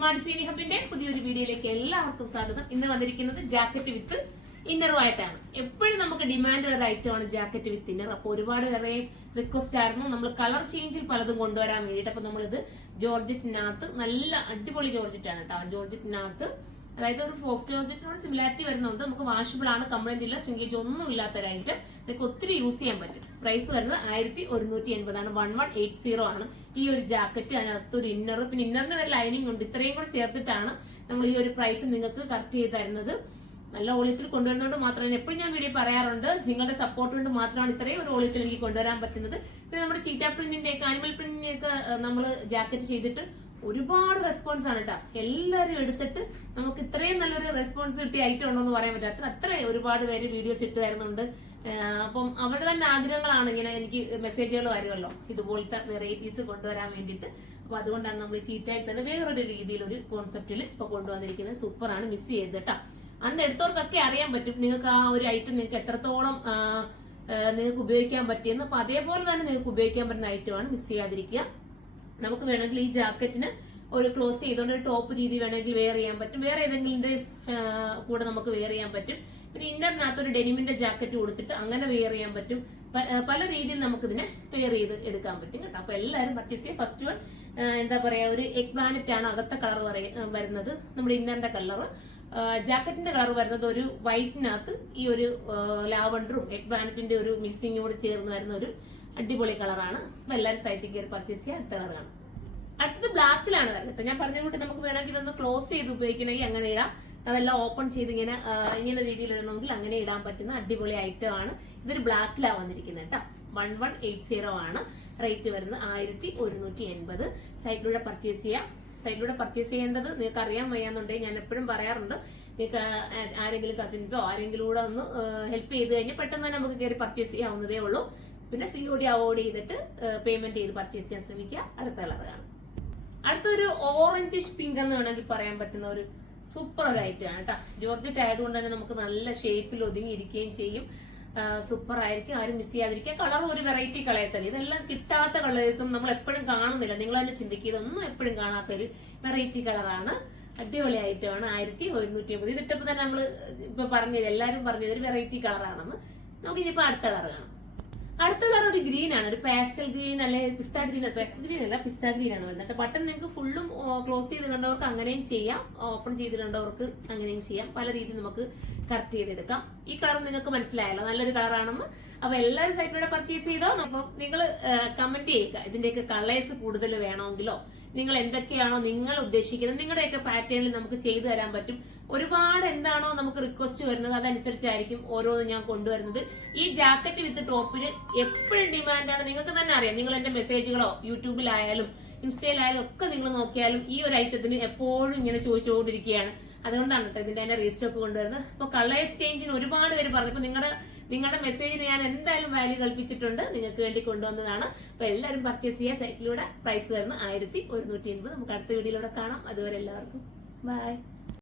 Smart സീനി ഹബിന്റെ പുതിയൊരു വീഡിയോയിലേക്ക് എല്ലാവർക്കും സ്വാഗതം. ഇന്ന് വന്നിരിക്കുന്നത് ജാക്കറ്റ് വിത്ത് ഇന്നറുമായിട്ടാണ്. എപ്പോഴും നമുക്ക് ഡിമാൻഡ് ഉള്ള ഐറ്റമാണ് ജാക്കറ്റ് വിത്ത് ഇന്നർ. അപ്പൊ ഒരുപാട് പേരെ റിക്വസ്റ്റ് ആയിരുന്നു നമ്മൾ കളർ ചേഞ്ചിൽ പലതും കൊണ്ടുവരാൻ വേണ്ടിയിട്ട്. അപ്പൊ നമ്മളിത് ജോർജറ്റിനകത്ത് നല്ല അടിപൊളി ജോർജറ്റാണ് കേട്ടോ. ജോർജറ്റിനകത്ത് അതായത് ഒരു ഫോക്സ് ജോർജറ്റിനോട് സിമിലാരിറ്റി വരുന്നുണ്ട്. നമുക്ക് വാഷബിൾ ആണ്, കംപ്ലൈന്റ് ഇല്ല, ശ്രിങ്കേജ് ഒന്നും ഇല്ലാത്ത ഒരു ഐറ്റം. നിങ്ങൾക്ക് ഒത്തിരി യൂസ് ചെയ്യാൻ പറ്റും. പ്രൈസ് വരുന്നത് 1180 ആണ്. 1180 ആണ് ഈ ഒരു ജാക്കറ്റ്. അതിനകത്ത് ഒരു ഇന്നർ, പിന്നെ ഇന്നറിന് ഒരു ലൈനിങ് ഉണ്ട്. ഇത്രയും കൂടെ ചേർത്തിട്ടാണ് നമ്മൾ ഈ ഒരു പ്രൈസ് നിങ്ങൾക്ക് കറക്റ്റ് ചെയ്ത് തരുന്നത്. നല്ല ഓളിയത്തിൽ കൊണ്ടുവരുന്നതുകൊണ്ട് മാത്രമേ, എപ്പോഴും ഞാൻ വീഡിയോ പറയാറുണ്ട്, നിങ്ങളുടെ സപ്പോർട്ട് കൊണ്ട് മാത്രമാണ് ഇത്രയും ഒരു ഓളിയത്തിൽ എനിക്ക് കൊണ്ടുവരാൻ പറ്റുന്നത്. പിന്നെ നമ്മുടെ ചീറ്റ പ്രിന്റിന്റെ ഒക്കെ ആനിമൽ പ്രിന്റിന്റെ ഒക്കെ നമ്മൾ ജാക്കറ്റ് ചെയ്തിട്ട് ഒരുപാട് റെസ്പോൺസ് ആണ് കേട്ടോ. എല്ലാവരും എടുത്തിട്ട് നമുക്ക് ഇത്രയും നല്ലൊരു റെസ്പോൺസ് കിട്ടിയ ഐറ്റം ഉണ്ടോന്ന് പറയാൻ പറ്റാത്ത അത്ര ഒരുപാട് പേര് വീഡിയോസ് ഇട്ട് തരുന്നുണ്ട്. അപ്പം അവരുടെ തന്നെ ആഗ്രഹങ്ങളാണ് ഇങ്ങനെ എനിക്ക് മെസ്സേജുകൾ വരുമല്ലോ ഇതുപോലത്തെ വെറൈറ്റീസ് കൊണ്ടുവരാൻ വേണ്ടിയിട്ട്. അപ്പൊ അതുകൊണ്ടാണ് നമ്മൾ ചീറ്റയിൽ തന്നെ വേറൊരു രീതിയിൽ ഒരു കോൺസെപ്റ്റിൽ ഇപ്പൊ കൊണ്ടുവന്നിരിക്കുന്നത്. സൂപ്പറാണ്, മിസ് ചെയ്ത് കേട്ടോ. അന്ന് എടുത്തവർക്കൊക്കെ അറിയാൻ പറ്റും നിങ്ങൾക്ക് ആ ഒരു ഐറ്റം നിങ്ങൾക്ക് എത്രത്തോളം നിങ്ങൾക്ക് ഉപയോഗിക്കാൻ പറ്റിയെന്ന്. അപ്പൊ അതേപോലെ തന്നെ നിങ്ങൾക്ക് ഉപയോഗിക്കാൻ പറ്റുന്ന ഐറ്റമാണ്, മിസ് ചെയ്യാതിരിക്കുക. നമുക്ക് വേണമെങ്കിൽ ഈ ജാക്കറ്റിന് ഒരു ക്ലോസ് ചെയ്തുകൊണ്ട് ഒരു ടോപ്പ് രീതി വേണമെങ്കിൽ വെയർ ചെയ്യാൻ പറ്റും. വേറെ ഏതെങ്കിലും കൂടെ നമുക്ക് വെയർ ചെയ്യാൻ പറ്റും. പിന്നെ ഇന്നറിനകത്ത് ഒരു ഡെനിമിന്റെ ജാക്കറ്റ് കൊടുത്തിട്ട് അങ്ങനെ വെയർ ചെയ്യാൻ പറ്റും. പല രീതിയിൽ നമുക്ക് ഇതിനെ വെയർ ചെയ്ത് എടുക്കാൻ പറ്റും കേട്ടോ. അപ്പൊ എല്ലാവരും പർച്ചേസ് ചെയ്യുക. ഫസ്റ്റ് വൺ എന്താ പറയാ, ഒരു എഗ് പ്ലാനറ്റ് ആണ് അകത്തെ കളർ വരുന്നത്. നമ്മുടെ ഇന്നറിന്റെ കളർ, ജാക്കറ്റിന്റെ കളർ വരുന്നത് ഒരു വൈറ്റിനകത്ത് ഈ ഒരു ലാവണ്ടറും എഗ് പ്ലാനറ്റിന്റെ ഒരു മിക്സിങ്ങോട് ചേർന്ന് വരുന്ന ഒരു അടിപൊളി കളറാണ്. അപ്പൊ എല്ലാവരും സൈറ്റിൽ കയറി പർച്ചേസ് ചെയ്യാൻ അടുത്ത കളറാണ്. അടുത്തത് ബ്ലാക്കിലാണ് വരുന്നത്. ഞാൻ പറഞ്ഞുകൊണ്ട് നമുക്ക് വേണമെങ്കിൽ ഇതൊന്ന് ക്ലോസ് ചെയ്ത് ഉപയോഗിക്കണമെങ്കിൽ അങ്ങനെ ഇടാം. അതെല്ലാം ഓപ്പൺ ചെയ്ത് ഇങ്ങനെ രീതിയിൽ ഇടണമെങ്കിൽ അങ്ങനെ ഇടാൻ പറ്റുന്ന അടിപൊളി ഐറ്റം ആണ്. ഇതൊരു ബ്ലാക്കിലാണ് വന്നിരിക്കുന്നത് കേട്ടോ. 1180 ആണ് റേറ്റ് വരുന്നത്. 1180. സൈറ്റിലൂടെ പർച്ചേസ് ചെയ്യാം. സൈറ്റിലൂടെ പർച്ചേസ് ചെയ്യേണ്ടത് നിങ്ങൾക്ക് അറിയാൻ വയ്യാന്നുണ്ടെങ്കിൽ ഞാൻ എപ്പോഴും പറയാറുണ്ട്, നിങ്ങൾക്ക് ആരെങ്കിലും കസിൻസോ ആരെങ്കിലും കൂടെ ഒന്ന് ഹെൽപ്പ് ചെയ്ത് കഴിഞ്ഞാൽ പെട്ടെന്ന് തന്നെ നമുക്ക് കയറി പർച്ചേസ് ചെയ്യാവുന്നതേ ഉള്ളൂ. പിന്നെ COD അവോയ്ഡ് ചെയ്തിട്ട് പേയ്മെന്റ് ചെയ്ത് പർച്ചേസ് ചെയ്യാൻ ശ്രമിക്കുക. അടുത്ത കളറാണ്. അടുത്തൊരു ഓറഞ്ചിഷ് പിങ്ക് എന്ന് വേണമെങ്കിൽ പറയാൻ പറ്റുന്ന ഒരു സൂപ്പർ ഒരു ഐറ്റം ആണ് കേട്ടോ. ജോർജറ്റ് ആയതുകൊണ്ട് തന്നെ നമുക്ക് നല്ല ഷേപ്പിൽ ഒതുങ്ങിയിരിക്കുകയും ചെയ്യും. സൂപ്പർ ആയിരിക്കും, ആരും മിസ് ചെയ്യാതിരിക്കുക. കളർ ഒരു വെറൈറ്റി കളേഴ്സ് അല്ലേ, ഇതെല്ലാം കിട്ടാത്ത കളേഴ്സും നമ്മൾ എപ്പോഴും കാണുന്നില്ല. നിങ്ങൾ തന്നെ ചിന്തിക്കുക, ഇതൊന്നും എപ്പോഴും കാണാത്ത ഒരു വെറൈറ്റി കളറാണ്. അടിപൊളി ഐറ്റം ആണ്. 1180. ഇതിട്ടപ്പോ തന്നെ നമ്മൾ ഇപ്പൊ പറഞ്ഞത്, എല്ലാരും പറഞ്ഞത് ഒരു വെറൈറ്റി കളറാണെന്ന്. നമുക്ക് ഇനിയിപ്പോ അടുത്ത കളർ കാണാം. അടുത്ത കളർ ഒരു ഗ്രീൻ ആണ്, ഒരു പാസ്റ്റൽ ഗ്രീൻ അല്ലെ പിസ്ത ഗ്രീൻ. പാസ്റ്റൽ ഗ്രീൻ അല്ല, പിസ്ത ഗ്രീൻ ആണ് വരുന്നത്. ബട്ടൺ നിങ്ങൾക്ക് ഫുള്ളും ക്ലോസ് ചെയ്തിട്ടുണ്ടവർക്ക് അങ്ങനെയും ചെയ്യാം, ഓപ്പൺ ചെയ്തിട്ടുണ്ടവർക്ക് അങ്ങനെയും ചെയ്യാം. പല രീതിയിൽ നമുക്ക് കറക്റ്റ് ചെയ്തെടുക്കാം. ഈ കളർ നിങ്ങൾക്ക് മനസ്സിലായല്ലോ, നല്ലൊരു കളറാണെന്ന്. അപ്പൊ എല്ലാവരും സൈറ്റിലൂടെ പർച്ചേസ് ചെയ്തോ. അപ്പം നിങ്ങൾ കമന്റ് ചെയ്യുക, ഇതിന്റെയൊക്കെ കളേഴ്സ് കൂടുതൽ വേണമെങ്കിലോ നിങ്ങൾ എന്തൊക്കെയാണോ നിങ്ങൾ ഉദ്ദേശിക്കുന്നത് നിങ്ങളുടെയൊക്കെ പാറ്റേണിൽ നമുക്ക് ചെയ്തു തരാൻ പറ്റും. ഒരുപാട് എന്താണോ നമുക്ക് റിക്വസ്റ്റ് വരുന്നത് അതനുസരിച്ചായിരിക്കും ഓരോന്നും ഞാൻ കൊണ്ടുവരുന്നത്. ഈ ജാക്കറ്റ് വിത്ത് ടോപ്പിന് എപ്പോഴും ഡിമാൻഡാണ്, നിങ്ങൾക്ക് തന്നെ അറിയാം. നിങ്ങൾ എന്റെ മെസ്സേജുകളോ യൂട്യൂബിലായാലും ഇൻസ്റ്റയിലായാലും ഒക്കെ നിങ്ങൾ നോക്കിയാലും ഈ ഒരു ഐറ്റത്തിന് എപ്പോഴും ഇങ്ങനെ ചോദിച്ചുകൊണ്ടിരിക്കുകയാണ്. അതുകൊണ്ടാണ് കേട്ടോ ഇതിന്റെ തന്നെ റീസ്റ്റോക്ക് കൊണ്ടുവരുന്നത്. അപ്പൊ കളേഴ്സ് ചേഞ്ചിന് ഒരുപാട് പേര് പറഞ്ഞു. ഇപ്പൊ നിങ്ങളുടെ മെസ്സേജിന് ഞാൻ എന്തായാലും വാല്യൂ കൽപ്പിച്ചിട്ടുണ്ട്, നിങ്ങൾക്ക് വേണ്ടി കൊണ്ടുവന്നതാണ്. അപ്പൊ എല്ലാവരും പർച്ചേസ് ചെയ്യുക. സൈറ്റിലൂടെ പ്രൈസ് വരുന്നത് 1180. നമുക്ക് അടുത്ത വീഡിയോയിലൂടെ കാണാം. അതുവരെ എല്ലാവർക്കും ബൈ.